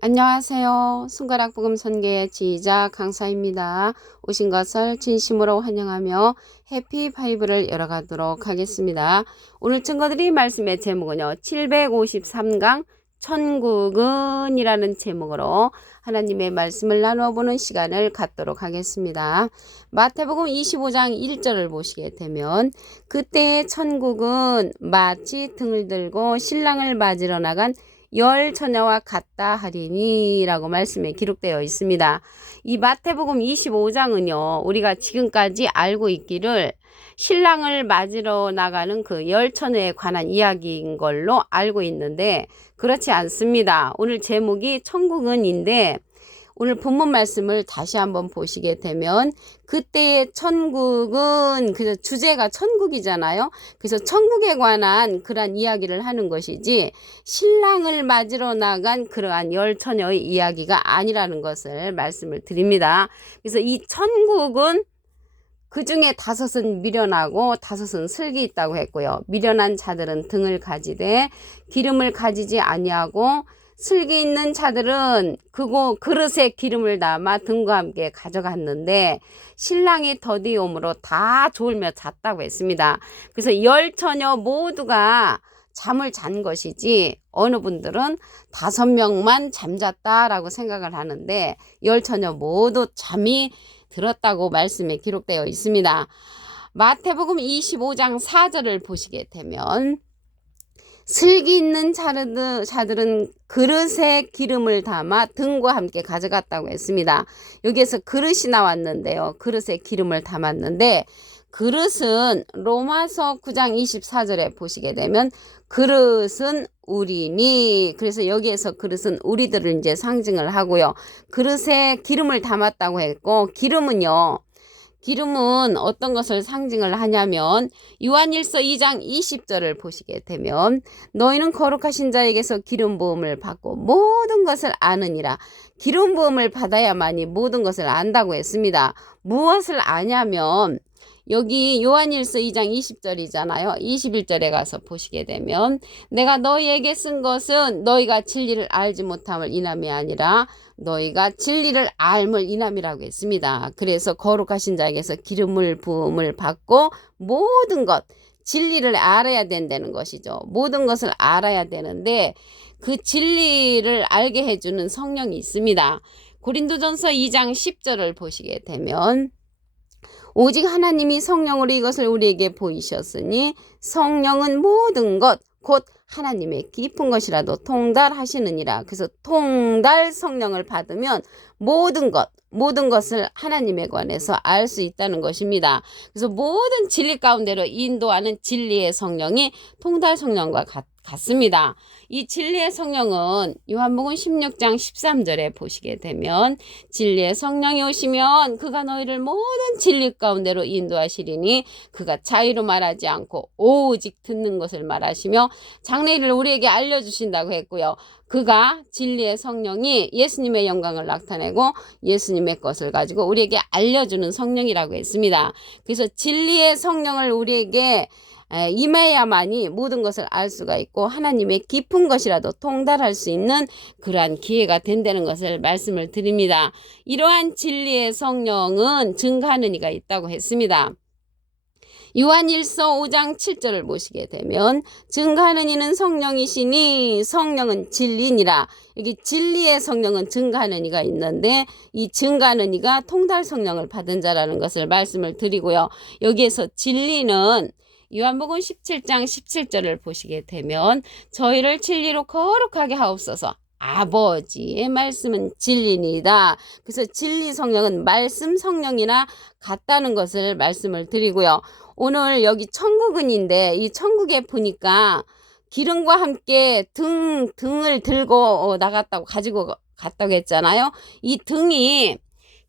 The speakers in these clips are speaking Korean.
안녕하세요. 손가락 복음 선교의 지휘자 강사입니다. 오신 것을 진심으로 환영하며 해피 바이블을 열어가도록 하겠습니다. 오늘 증거드릴 말씀의 제목은요. 753강 천국은 이라는 제목으로 하나님의 말씀을 나누어보는 시간을 갖도록 하겠습니다. 마태복음 25장 1절을 보시게 되면 그때의 천국은 마치 등을 들고 신랑을 맞으러 나간 열 처녀와 같다 하리니 라고 말씀에 기록되어 있습니다. 이 마태복음 25장은요. 우리가 지금까지 알고 있기를 신랑을 맞으러 나가는 그 열 처녀에 관한 이야기인 걸로 알고 있는데 그렇지 않습니다. 오늘 제목이 천국은인데 오늘 본문 말씀을 다시 한번 보시게 되면 그때의 천국은 그래서 주제가 천국이잖아요. 그래서 천국에 관한 그러한 이야기를 하는 것이지 신랑을 맞으러 나간 그러한 열 처녀의 이야기가 아니라는 것을 말씀을 드립니다. 그래서 이 천국은 그 중에 5은 미련하고 5은 슬기 있다고 했고요. 미련한 자들은 등을 가지되 기름을 가지지 아니하고 슬기 있는 자들은 그릇에 기름을 담아 등과 함께 가져갔는데 신랑이 더디옴으로 다 졸며 잤다고 했습니다. 그래서 열 처녀 모두가 잠을 잔 것이지 어느 분들은 5명만 잠잤다라고 생각을 하는데 열 처녀 모두 잠이 들었다고 말씀에 기록되어 있습니다. 마태복음 25장 4절을 보시게 되면 슬기 있는 자들은 그릇에 기름을 담아 등과 함께 가져갔다고 했습니다. 여기에서 그릇이 나왔는데요. 그릇에 기름을 담았는데 그릇은 로마서 9장 24절에 보시게 되면 그릇은 우리니, 그래서 여기에서 그릇은 우리들을 이제 상징을 하고요. 그릇에 기름을 담았다고 했고 기름은 어떤 것을 상징을 하냐면 요한일서 2장 20절을 보시게 되면 너희는 거룩하신 자에게서 기름 부음을 받고 모든 것을 아느니라. 기름 부음을 받아야만이 모든 것을 안다고 했습니다. 무엇을 아냐면 여기 요한일서 2장 20절이잖아요. 21절에 가서 보시게 되면 내가 너희에게 쓴 것은 너희가 진리를 알지 못함을 인함이 아니라 너희가 진리를 알물 인함이라고 했습니다. 그래서 거룩하신 자에게서 기름을 부음을 받고 모든 것 진리를 알아야 된다는 것이죠. 모든 것을 알아야 되는데 그 진리를 알게 해주는 성령이 있습니다. 고린도전서 2장 10절을 보시게 되면 오직 하나님이 성령으로 이것을 우리에게 보이셨으니 성령은 모든 것 곧 하나님의 깊은 것이라도 통달하시느니라. 그래서 통달 성령을 받으면 모든 것을 하나님에 관해서 알 수 있다는 것입니다. 그래서 모든 진리 가운데로 인도하는 진리의 성령이 통달 성령과 같습니다. 이 진리의 성령은 요한복음 16장 13절에 보시게 되면 진리의 성령이 오시면 그가 너희를 모든 진리 가운데로 인도하시리니 그가 자유로 말하지 않고 오직 듣는 것을 말하시며 장래일을 우리에게 알려주신다고 했고요. 그가 진리의 성령이 예수님의 영광을 나타내고 예수님의 것을 가지고 우리에게 알려주는 성령이라고 했습니다. 그래서 진리의 성령을 우리에게 임해야만이 모든 것을 알 수가 있고 하나님의 깊은 것이라도 통달할 수 있는 그러한 기회가 된다는 것을 말씀을 드립니다. 이러한 진리의 성령은 증거하는 이가 있다고 했습니다. 요한일서 5장 7절을 보시게 되면 증거하는 이는 성령이시니 성령은 진리니라. 여기 진리의 성령은 증거하는 이가 있는데 이 증거하는 이가 통달 성령을 받은 자라는 것을 말씀을 드리고요. 여기에서 진리는 요한복음 17장 17절을 보시게 되면 저희를 진리로 거룩하게 하옵소서. 아버지의 말씀은 진리니다. 그래서 진리 성령은 말씀 성령이나 같다는 것을 말씀을 드리고요. 오늘 여기 천국은인데 이 천국에 보니까 기름과 함께 등을 들고 가지고 갔다고 했잖아요. 이 등이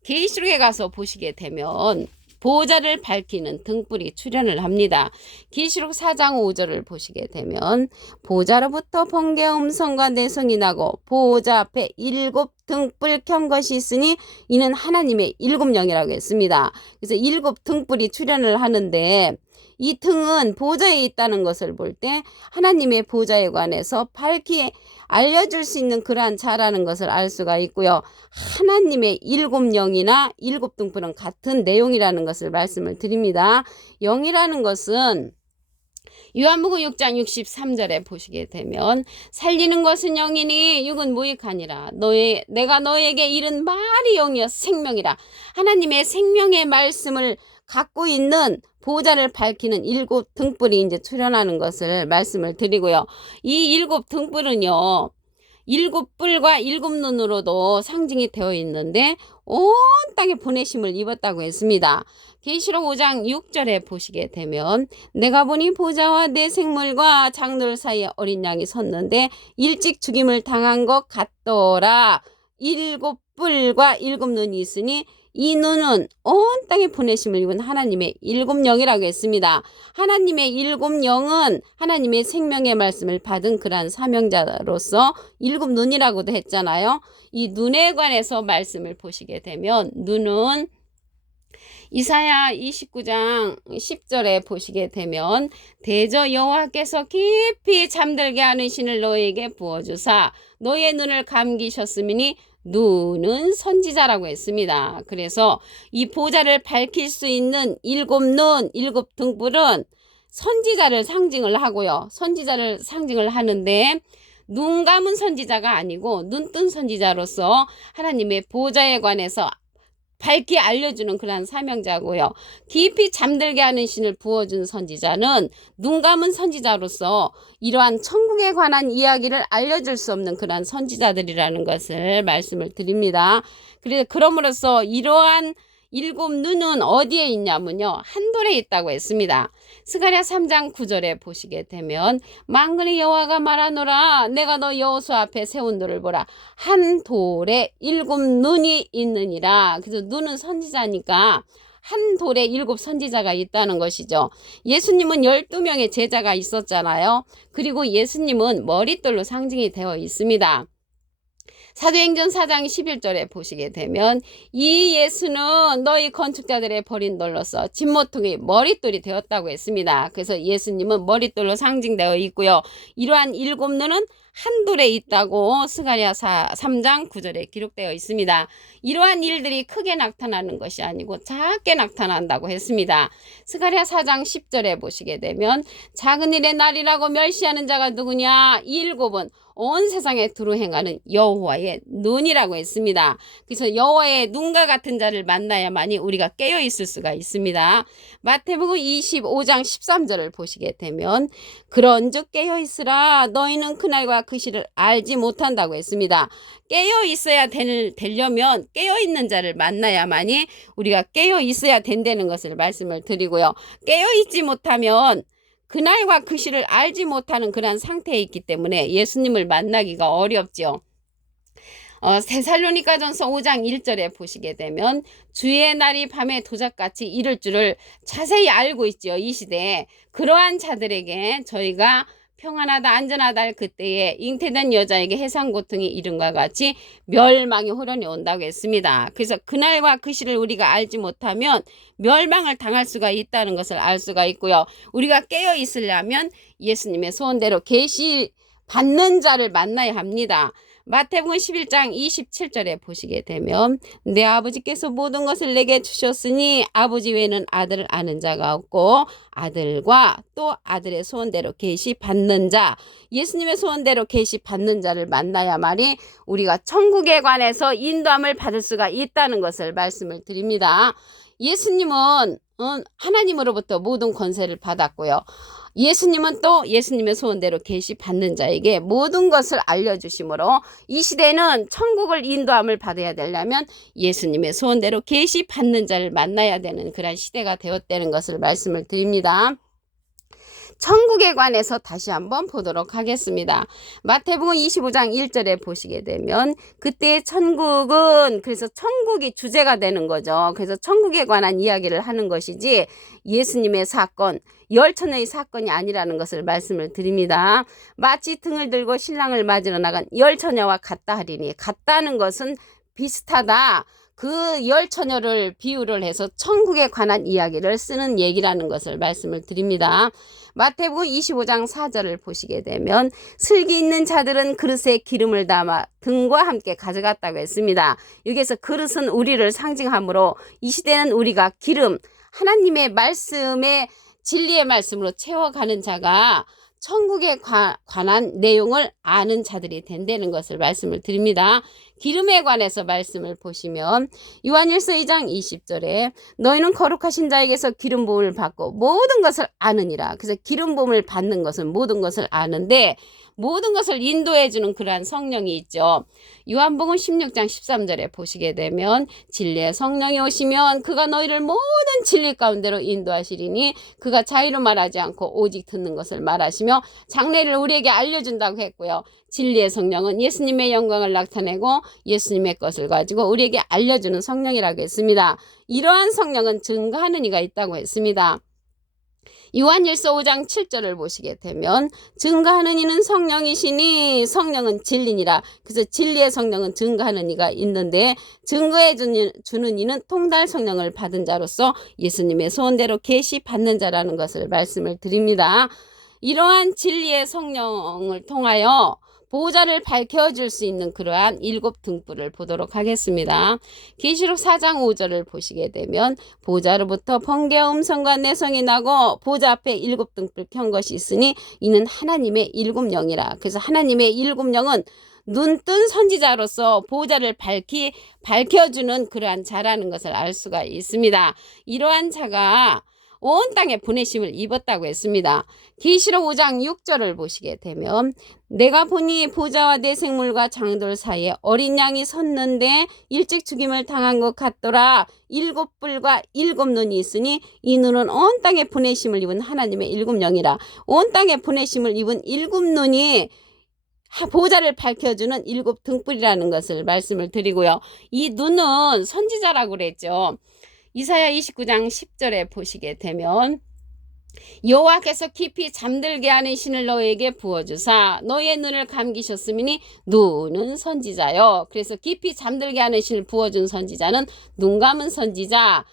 계시록에 가서 보시게 되면 보호자를 밝히는 등불이 출현을 합니다. 계시록 4장 5절을 보시게 되면 보호자로부터 번개와 음성과 내성이 나고 보호자 앞에 7 등불 켠 것이 있으니 이는 하나님의 7영이라고 했습니다. 그래서 7 등불이 출현을 하는데 이 등은 보호자에 있다는 것을 볼 때 하나님의 보호자에 관해서 밝히 알려줄 수 있는 그러한 자라는 것을 알 수가 있고요. 하나님의 일곱 영이나 일곱 등불은 같은 내용이라는 것을 말씀을 드립니다. 영이라는 것은 요한복음 6장 63절에 보시게 되면 살리는 것은 영이니 육은 무익하니라. 내가 너에게 이른 말이 영이여 생명이라. 하나님의 생명의 말씀을 갖고 있는 보좌를 밝히는 일곱 등불이 이제 출현하는 것을 말씀을 드리고요. 이 일곱 등불은요, 일곱 뿔과 일곱 눈으로도 상징이 되어 있는데 온 땅에 보내심을 입었다고 했습니다. 계시록 5장 6절에 보시게 되면 내가 보니 보좌와 내 생물과 장들 사이에 어린 양이 섰는데 일찍 죽임을 당한 것 같더라. 일곱 뿔과 일곱 눈이 있으니 이 눈은 온 땅에 보내심을 입은 하나님의 일곱 영이라고 했습니다. 하나님의 일곱 영은 하나님의 생명의 말씀을 받은 그러한 사명자로서 일곱 눈이라고도 했잖아요. 이 눈에 관해서 말씀을 보시게 되면 눈은 이사야 29장 10절에 보시게 되면 대저 여호와께서 깊이 잠들게 하는 신을 너에게 부어주사 너의 눈을 감기셨으니 눈은 선지자라고 했습니다. 그래서 이 보좌를 밝힐 수 있는 일곱 눈, 일곱 등불은 선지자를 상징을 하고요. 선지자를 상징을 하는데 눈 감은 선지자가 아니고 눈 뜬 선지자로서 하나님의 보좌에 관해서 밝히 알려주는 그러한 사명자고요. 깊이 잠들게 하는 신을 부어준 선지자는 눈 감은 선지자로서 이러한 천국에 관한 이야기를 알려줄 수 없는 그러한 선지자들이라는 것을 말씀을 드립니다. 그럼으로써 이러한 일곱 눈은 어디에 있냐면요, 한돌에 있다고 했습니다. 스가랴 3장 9절에 보시게 되면 만군의 여호와가 말하노라 내가 너 여호수 앞에 세운 돌을 보라 한 돌에 일곱 눈이 있느니라. 그래서 눈은 선지자니까 한 돌에 일곱 선지자가 있다는 것이죠. 예수님은 12명의 제자가 있었잖아요. 그리고 예수님은 머릿돌로 상징이 되어 있습니다. 사도행전 4장 11절에 보시게 되면 이 예수는 너희 건축자들의 버린 돌로서 진모퉁이 머릿돌이 되었다고 했습니다. 그래서 예수님은 머릿돌로 상징되어 있고요. 이러한 일곱 눈은 한 돌에 있다고 스가랴 3장 9절에 기록되어 있습니다. 이러한 일들이 크게 나타나는 것이 아니고 작게 나타난다고 했습니다. 스가랴 4장 10절에 보시게 되면 작은 일의 날이라고 멸시하는 자가 누구냐? 이 일곱은 온 세상에 두루 행하는 여호와의 눈이라고 했습니다. 그래서 여호와의 눈과 같은 자를 만나야만이 우리가 깨어 있을 수가 있습니다. 마태복음 25장 13절을 보시게 되면 그런즉 깨어 있으라 너희는 그날과 그 시를 알지 못한다고 했습니다. 깨어 있어야 되려면 깨어 있는 자를 만나야만이 우리가 깨어 있어야 된다는 것을 말씀을 드리고요. 깨어 있지 못하면 그날과 그 시를 알지 못하는 그런 상태에 있기 때문에 예수님을 만나기가 어렵죠. 데살로니가전서 5장 1절에 보시게 되면 주의 날이 밤에 도적같이 이를 줄을 자세히 알고 있죠. 이 시대에 그러한 자들에게 저희가 평안하다 안전하다 할 그때에 잉태된 여자에게 해상 고통이 이름과 같이 멸망의 호련이 온다고 했습니다. 그래서 그날과 그 시를 우리가 알지 못하면 멸망을 당할 수가 있다는 것을 알 수가 있고요. 우리가 깨어 있으려면 예수님의 소원대로 계시 받는 자를 만나야 합니다. 마태복음 11장 27절에 보시게 되면 내 아버지께서 모든 것을 내게 주셨으니 아버지 외에는 아들을 아는 자가 없고 아들과 또 아들의 소원대로 계시 받는 자, 예수님의 소원대로 계시 받는 자를 만나야만이 우리가 천국에 관해서 인도함을 받을 수가 있다는 것을 말씀을 드립니다. 예수님은 하나님으로부터 모든 권세를 받았고요. 예수님은 또 예수님의 소원대로 계시 받는 자에게 모든 것을 알려주심으로 이 시대는 천국을 인도함을 받아야 되려면 예수님의 소원대로 계시 받는 자를 만나야 되는 그런 시대가 되었다는 것을 말씀을 드립니다. 천국에 관해서 다시 한번 보도록 하겠습니다. 마태복음 25장 1절에 보시게 되면 그때 천국은 그래서 천국이 주제가 되는 거죠. 그래서 천국에 관한 이야기를 하는 것이지 예수님의 사건, 열처녀의 사건이 아니라는 것을 말씀을 드립니다. 마치 등을 들고 신랑을 맞으러 나간 열처녀와 같다 하리니 같다는 것은 비슷하다. 그 열 처녀를 비유를 해서 천국에 관한 이야기를 쓰는 얘기라는 것을 말씀을 드립니다. 마태복음 25장 4절을 보시게 되면 슬기 있는 자들은 그릇에 기름을 담아 등과 함께 가져갔다고 했습니다. 여기에서 그릇은 우리를 상징하므로 이 시대는 우리가 기름, 하나님의 말씀에 진리의 말씀으로 채워가는 자가 천국에 관한 내용을 아는 자들이 된다는 것을 말씀을 드립니다. 기름에 관해서 말씀을 보시면 요한일서 2장 20절에 너희는 거룩하신 자에게서 기름 부음을 받고 모든 것을 아느니라. 그래서 기름 부음을 받는 것은 모든 것을 아는데 모든 것을 인도해 주는 그러한 성령이 있죠. 요한복음 16장 13절에 보시게 되면 진리의 성령이 오시면 그가 너희를 모든 진리 가운데로 인도하시리니 그가 자유로 말하지 않고 오직 듣는 것을 말하시며 장래를 우리에게 알려준다고 했고요. 진리의 성령은 예수님의 영광을 나타내고 예수님의 것을 가지고 우리에게 알려주는 성령이라고 했습니다. 이러한 성령은 증거하는 이가 있다고 했습니다. 요한일서 5장 7절을 보시게 되면 증거하는 이는 성령이시니 성령은 진리니라. 그래서 진리의 성령은 증거하는 이가 있는데 증거해 주는 이는 통달 성령을 받은 자로서 예수님의 소원대로 계시 받는 자라는 것을 말씀을 드립니다. 이러한 진리의 성령을 통하여 보좌를 밝혀줄 수 있는 그러한 7 등불을 보도록 하겠습니다. 계시록 4장 5절을 보시게 되면 보좌로부터 번개와 음성과 내성이 나고 보좌 앞에 7 등불 켠 것이 있으니 이는 하나님의 7 영이라. 그래서 하나님의 7 영은 눈뜬 선지자로서 보좌를 밝혀주는 그러한 자라는 것을 알 수가 있습니다. 이러한 자가 온 땅에 보내심을 입었다고 했습니다. 계시록 5장 6절을 보시게 되면 내가 보니 보좌와 내 생물과 장돌 사이에 어린 양이 섰는데 일찍 죽임을 당한 것 같더라. 7 뿔과 7 눈이 있으니 이 눈은 온 땅에 보내심을 입은 하나님의 7 영이라. 온 땅에 보내심을 입은 7 눈이 보좌를 밝혀주는 7 등불이라는 것을 말씀을 드리고요. 이 눈은 선지자라고 그랬죠. 이사야 29장 10절에 보시게 되면 여호와께서 깊이 잠들게 하는 신을 너희에게 부어주사 너희의 눈을 감기셨으니 눈은 선지자요. 그래서 깊이 잠들게 하는 신을 부어준 선지자는 눈 감은 선지자,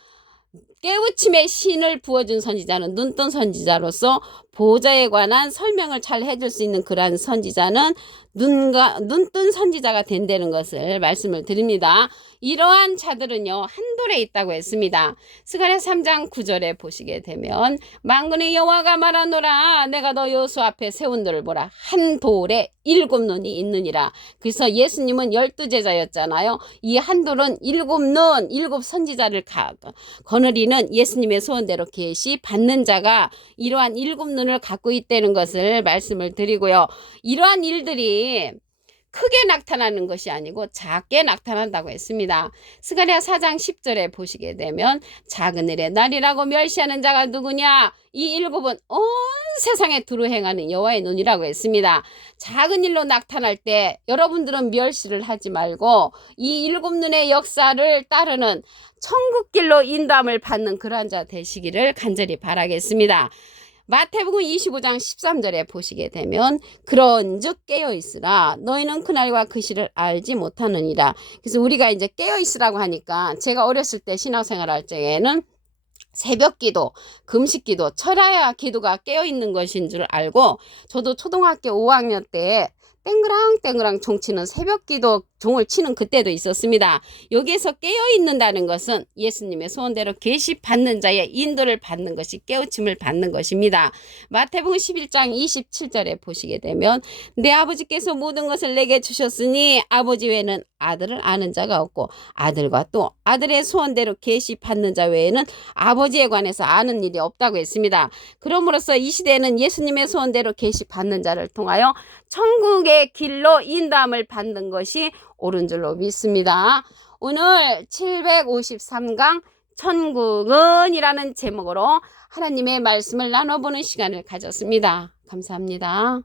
깨우침의 신을 부어준 선지자는 눈뜬 선지자로서 보좌에 관한 설명을 잘 해줄 수 있는 그러한 선지자는 눈뜬 선지자가 된다는 것을 말씀을 드립니다. 이러한 자들은요 한돌에 있다고 했습니다. 스가랴 3장 9절에 보시게 되면 만군의 여호와가 말하노라 내가 너 여호수 앞에 세운 돌을 보라 한 돌에 7 눈이 있느니라. 그래서 예수님은 12제자였잖아요. 이 한 돌은 7 눈, 7 선지자를 거느리는 예수님의 소원대로 계시 받는 자가 이러한 7 눈을 갖고 있다는 것을 말씀을 드리고요. 이러한 일들이 크게 나타나는 것이 아니고 작게 나타난다고 했습니다. 스가랴 4장 10절에 보시게 되면 작은 일의 날이라고 멸시하는 자가 누구냐? 이 7은 온 세상에 두루 행하는 여호와의 눈이라고 했습니다. 작은 일로 나타날 때 여러분들은 멸시를 하지 말고 이 7 눈의 역사를 따르는 천국길로 인도함을 받는 그러한 자 되시기를 간절히 바라겠습니다. 마태복음 25장 13절에 보시게 되면 그런즉 깨어있으라 너희는 그날과 그 시를 알지 못하느니라. 그래서 우리가 이제 깨어있으라고 하니까 제가 어렸을 때 신앙생활 할 적에는 새벽기도, 금식기도, 철야 기도가 깨어있는 것인 줄 알고 저도 초등학교 5학년 때 땡그랑 종치는 새벽기도 종을 치는 그때도 있었습니다. 여기에서 깨어있는다는 것은 예수님의 소원대로 계시받는 자의 인도를 받는 것이 깨우침을 받는 것입니다. 마태복음 11장 27절에 보시게 되면 내 아버지께서 모든 것을 내게 주셨으니 아버지 외에는 아들을 아는 자가 없고 아들과 또 아들의 소원대로 계시받는 자 외에는 아버지에 관해서 아는 일이 없다고 했습니다. 그러므로서 이 시대에는 예수님의 소원대로 계시받는 자를 통하여 천국의 길로 인도함을 받는 것이 옳은 줄로 믿습니다. 오늘 753강 천국은 이라는 제목으로 하나님의 말씀을 나눠보는 시간을 가졌습니다. 감사합니다.